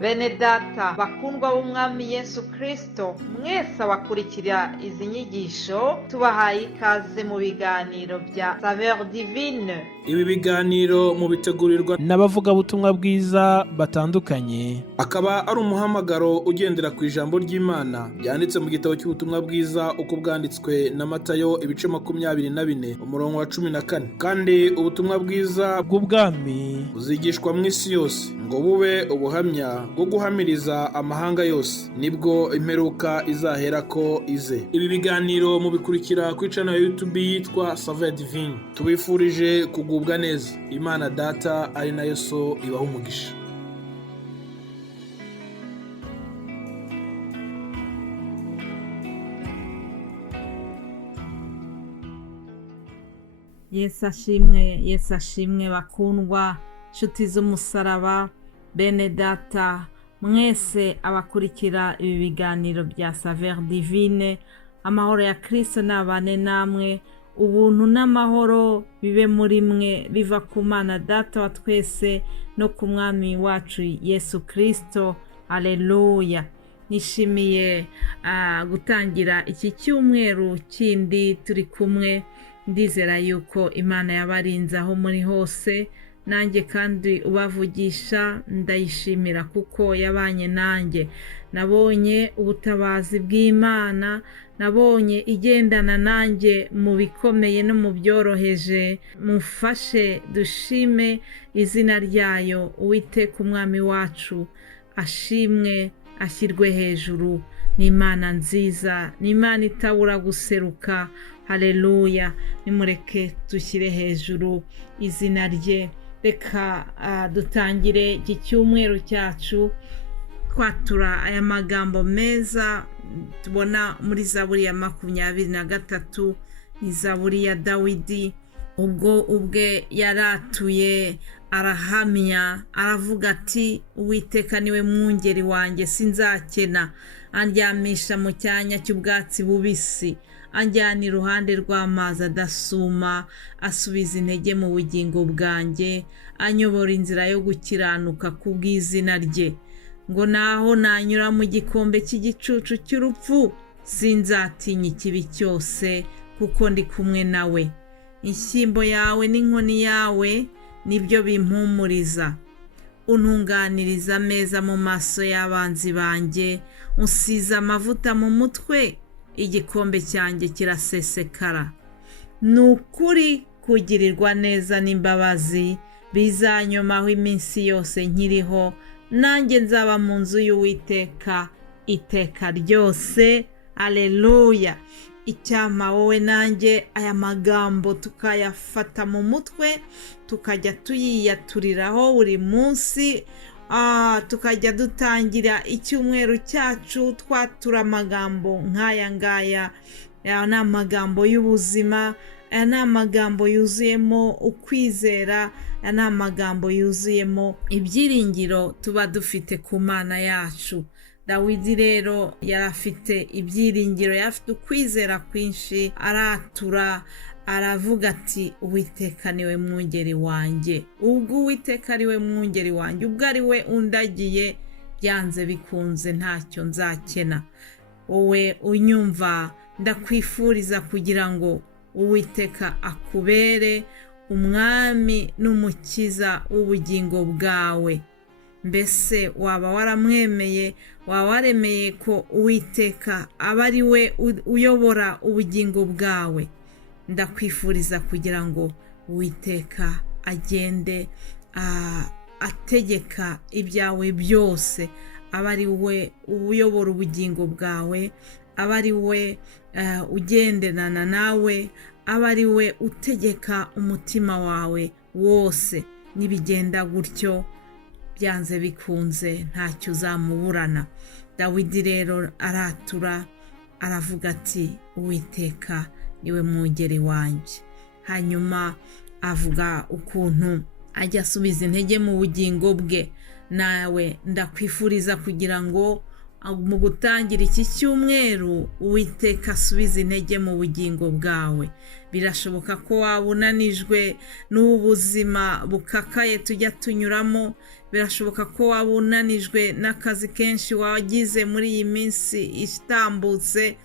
Bene data bakundwa b'umwami Yesu Kristo, mwese abakurikira izi nyigisho tubahaye ikaze mu biganiro bya Saveur Divine. Ibi biganiro mu bitegurirwa n'abavugabutumwa bwiza batandukanye, akaba ari umuhamagaro ugendera ku ijambo ry'Imana byanditse mu gitabo cy'ubutumwa bwiza uko bwanditswe na Matayo ibice 24 umurongo wa 14. Kandi ubutumwa bwiza bw'ubwami buzigishwa mu isi yose ngo bube ubuhamya bwo guhamiriza amahanga yose, nibwo imperuka izahera ko ize. Ibi biganiro mubikurikira ku channel ya YouTube yitwa Saveur Divine. Tubifurije kugubwa neza. Imana Data ari nayo So ibaha umugisha. Yesu ashimwe bakundwa nshuti z'umusaraba, bene data mwese abakurikira ibi biganiro bya Saveur Divine. Amahoro ya Kristo nabane namwe, ubuntu n'amahoro bibe muri mwe biva ku Mana Data wa twese no ku mwami wacu Yesu Kristo. Haleluya. Nishimiye gutangira iki cyumweru kindi turi kumwe. Ndizera yuko Imana yabarinze aho muri hose, nanjye kandi ubavugisha ndayishimira kuko yabanye nanjye. Nabonye ubutabazi bw'Imana, nabonye igendana nanjye mu bikomeye no mu byoroheje. Mufashe dushime izina ryayo. Uwiteka umwami wacu ashimwe, ashyirwe hejuru. Ni Imana nziza, ni Imana itabura guseruka. Haleluya. Nimureke dushyire hejuru izina rye. Reka dutangire iki cyumweru cyacu kwatura aya magambo meza tubona muri Zaburi ya 23. Ni Zaburi ya Dawidi. Ubwo ubwe yaratuye arahamya, aravuga ati Uwiteka niwe mwungeri wanjye sinzakena. Andyamisha mu cyanya cy'ubwatsi bubisi, anjyana iruhande rw'amazi adasuma, asubiza intege mu bugingo bwanjye, anyobora inzira yo gukiranuka kubw'izina rye. Ngo naho nanyura mu gikombe cy'igicucu cy'urupfu, sinzatinya ikibi cyose kuko ndi kumwe nawe. Inshyimbo yawe n'inkoni yawe nibyo bimpumuriza. Untunganiriza ameza mu maso y'abanzi banjye, unsize amavuta mu mutwe, igikombe cyanjye kirasesekara. Nukuri kugirirwa neza n'imbabazi bizanyomaho iminsi yose nkiriho, nanjye nzaba mu nzu y'Uwiteka iteka ryose. Haleluya. Icyama wowe nanjye aya magambo tukayafata mu mutwe, tukajya tuyiyaturiraho buri munsi, tukajya dutangira icyumweru cyacu twatura amagambo nk'aya ngaya. Aya ni amagambo y'ubuzima, aya ni amagambo yuzuyemo ukwizera, aya ni amagambo yuzuyemo ibyiringiro tuba dufite ku Mana yacu. Dawidi rero yarafite ibyiringiro, yarafite ukwizera kwinshi, aratura aravuga ati Uwiteka niwe mwungeri wanjye. Ubwo Uwiteka ari we mwungeri wanjye, ubwo ari we undagiye, byanze bikunze ntacyo nzakena. Wowe unyumva ndakwifuriza kugira ngo Uwiteka akubere umwami n'umukiza w'ubugingo bwawe. Mbese waba waramwemeye, waba waremeye ko Uwiteka aba ari we uyobora ubugingo bwawe? Ndakwifuriza kugira ngo Uwiteka agende ategeka ibyawe byose, aba ari we uyobora ubugingo bwawe, aba ari we ugenderana nawe, aba ari we utegeka umutima wawe wose. Nibigenda gutyo byanze bikunze ntacyo uzamuburana. Dawidi rero aratura aravuga ati Uwiteka niwe mwungeri wanjye. Hanyuma avuga ukuntu ajya asubiza intege mu bugingo bwe. Nawe ndakwifuriza kugira ngo mu gutangira iki cyumweru Uwiteka asubiza intege mu bugingo bwawe. Birashoboka ko waba unanijwe n'ubuzima bukakaye tujya tunyuramo, birashoboka ko waba unanijwe n'akazi kenshi wagize muri iyi minsi itambutse,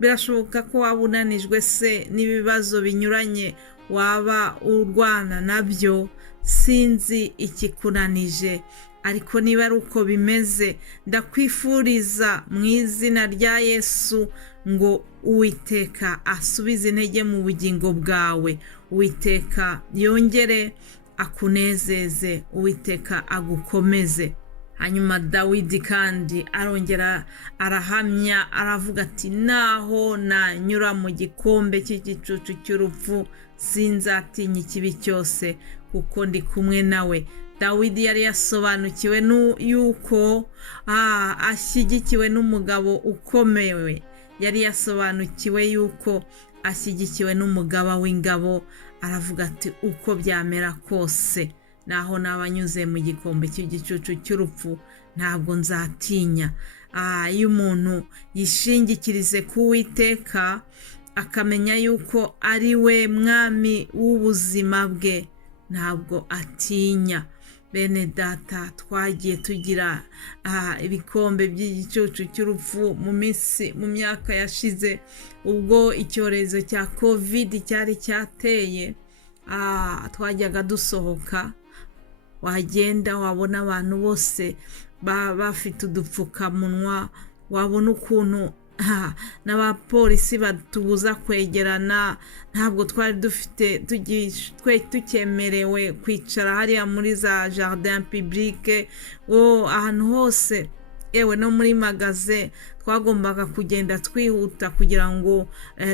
birashoboka ko waba unanijwe se n'ibibazo binyuranye waba urwana nabyo. Sinzi ikikunanije, ariko niba ari uko bimeze ndakwifuriza mu izina rya Yesu ngo Uwiteka asubize intege mu bugingo bwawe, Uwiteka yongere akunezeze, Uwiteka agukomeze. Hanyuma Dawidi kandi arongera arahamya aravuga ati naho nanyura mu gikombe cy'igicucu cy'urupfu sinzatinya ikibi cyose kuko ndi kumwe nawe. Dawidi yari yasobanukiwe yuko ashyigikiwe n'umugabo ukomeye, yari yasobanukiwe yuko ashyigikiwe n'umugaba w'ingabo. Aravuga ati uko byamera kose naho nabanyuze mu gikombe cy'igicucu cy'urupfu ntabwo nzatinya. Iyo umuntu yishingikirize ku Uwiteka akamenya yuko ari we mwami w'ubuzima bwe, ntabwo atinya. Bene data, twagiye tugira ibikombe by'igicucu cy'urupfu mu myaka yashize, ubwo icyorezo cya COVID cyari cyateye. Twajyaga dusohoka, wagenda wabona abantu bose bafite udupfukamunwa, wabona ukuntu n'abapolisi batubuza kwegerana. Ntabwo twari tukemerewe kwicara hariya muri za jardin publique, ahantu hose, yewe no muri magaze twagombaga kugenda twihuta kugira ngo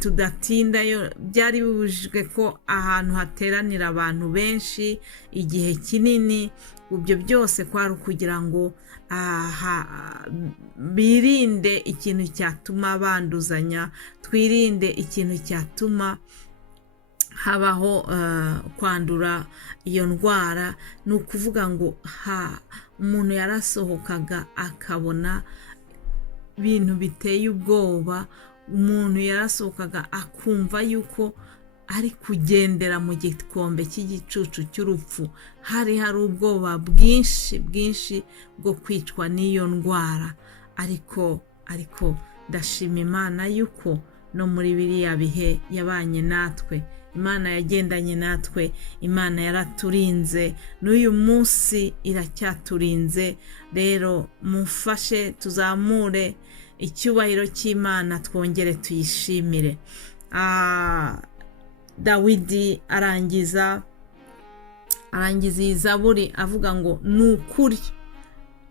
tudatindayo. Byari bibujijwe ko ahantu hateranira abantu benshi igihe kinini. Ibyo byose kwari kugira ngo birinde ikintu cyatuma banduzanya, twirinde ikintu cyatuma habaho kwandura iyo ndwara. Ni ukuvuga ngo umuntu yarasohokaga akabona ibintu biteye ubwoba, umuntu yarasohokaga akumva yuko ari kugendera mu gikombe cy'igicucu cy'urupfu. Hari ubwoba bwinshi bwo kwicwa n'iyo ndwara, ariko ndashima Imana yuko no muri biriya bihe yabanye natwe. Imana yagendanye natwe, Imana yaraturinze, n'uyu munsi iracyaturinze. Rero mufashe tuzamure icyubahiro cy'Imana, twongere tuyishimire. Dawidi arangiza iyi zaburi avuga ngo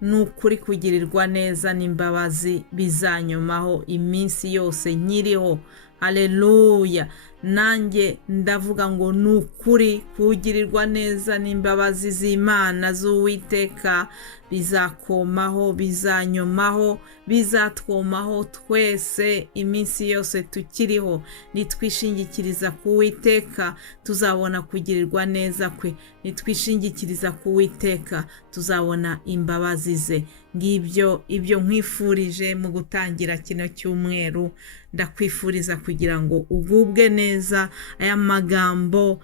ni ukuri kugirirwa neza n'imbabazi bizanyomaho iminsi yose nkiriho. Haleluya! Nanjye ndavuga ngo ni ukuri kugirirwa neza n'imbabazi z'Imana z'Uwiteka bizakomaho, bizanyomaho, bizatwomaho twese iminsi yose tukiriho. Nitwishingikiriza ku Uwiteka tuzabona kugirirwa neza kwe, nitwishingikiriza ku Uwiteka tuzabona imbabazi ze. Ngibyo ibyo nkwifurije mu gutangira kino cyumweru. Ndakwifuriza kugira ngo ugubwe neza, aya magambo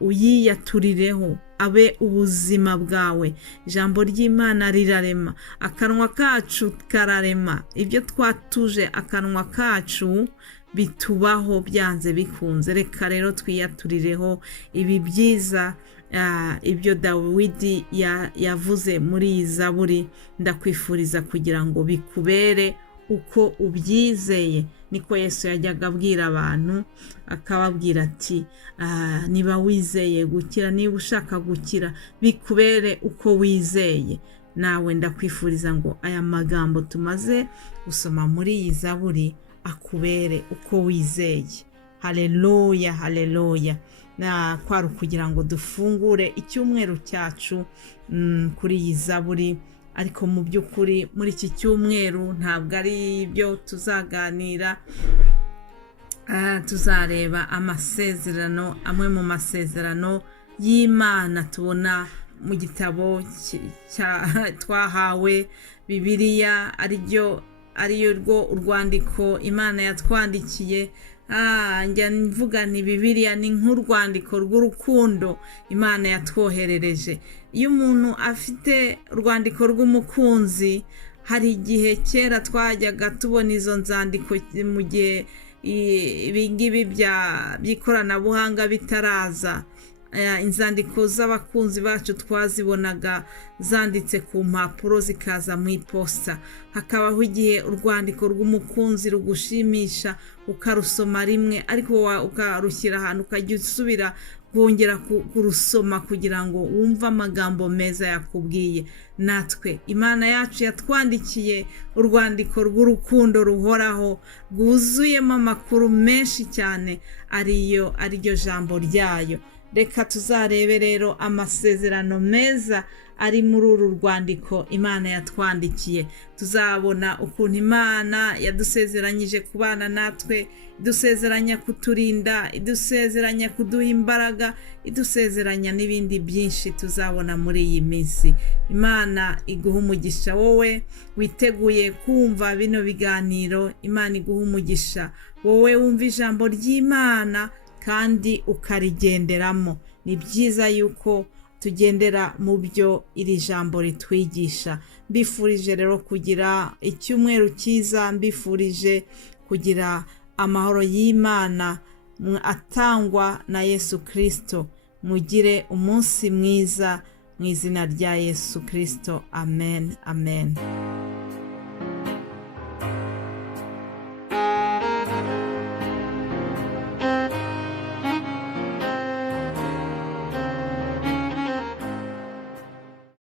uyiyaturireho abe ubuzima bwawe. Ijambo ry'Imana rirarema, akanwa kacu kararema. Ibyo twatuje akanwa kacu bitubaho byanze bikunze. Reka rero twiyaturireho ibi byiza, ibyo Dawidi yavuze muri iyi zaburi. Ndakwifuriza kugira ngo bikubere uko ubyizeye. Niko Yesu yajyaga abwira abantu, akababwira ati niba wizeye gukira, niba ushaka gukira, bikubere uko wizeye. Nawe ndakwifuriza ngo aya magambo tumaze gusoma muri iyi zaburi akubere uko wizeye. Haleluya, haleluya. Kwari kugira ngo dufungure icyumweru cyacu kuri iyi zaburi. Ariko mu by'ukuri muri iki cyumweru ntabwo ari ibyo tuzaganira. Tuzareba amasezerano, amwe mu masezerano y'Imana tubona mu gitabo twahawe Bibiliya, ariyo rwo urwandiko Imana yatwandikiye. Njya mvuga ni Bibiliya ni nk'urwandiko rw'urukundo Imana yatwoherereje. Iyo umuntu afite urwandiko rw'umukunzi, hari igihe kera twajyaga tubona izo nzandiko mu gihe ibingibi by'ikoranabuhanga bitaraza. Inzandiko z'abakunzi bacu twazibonaga zanditse ku mpapuro zikaza mu iposita. Hakabaho igihe urwandiko rw'umukunzi rugushimisha ukarusoma rimwe, ariko ukarushyira ahantu ukajya usubira kongera kurusoma kugira ngo wumve amagambo meza yakubwiye. Natwe Imana yacu yatwandikiye urwandiko rw'urukundo ruhoraho rwuzuyemo amakuru menshi cyane, ariryo jambo ryayo. Reka tuzarebe rero amasezerano meza ari muri uru rwandiko Imana yatwandikiye. Tuzabona ukuntu Imana yadusezeranyije kubana natwe, idusezeranya kuturinda, idusezeranya kuduha imbaraga, idusezeranya n'ibindi byinshi tuzabona muri iyi minsi. Imana iguha umugisha wowe witeguye kumva bino biganiro. Imana iguha umugisha wowe wumva ijambo ry'Imana kandi ukarigenderamo. Ni byiza yuko tugendera mu byo iri jambo ritwigisha. Mbifurije rero kugira icyumweru cyiza, mbifurije kugira amahoro y'Imana atangwa na Yesu Kristo. Mugire umunsi mwiza mu izina rya Yesu Kristo. Amen, amen.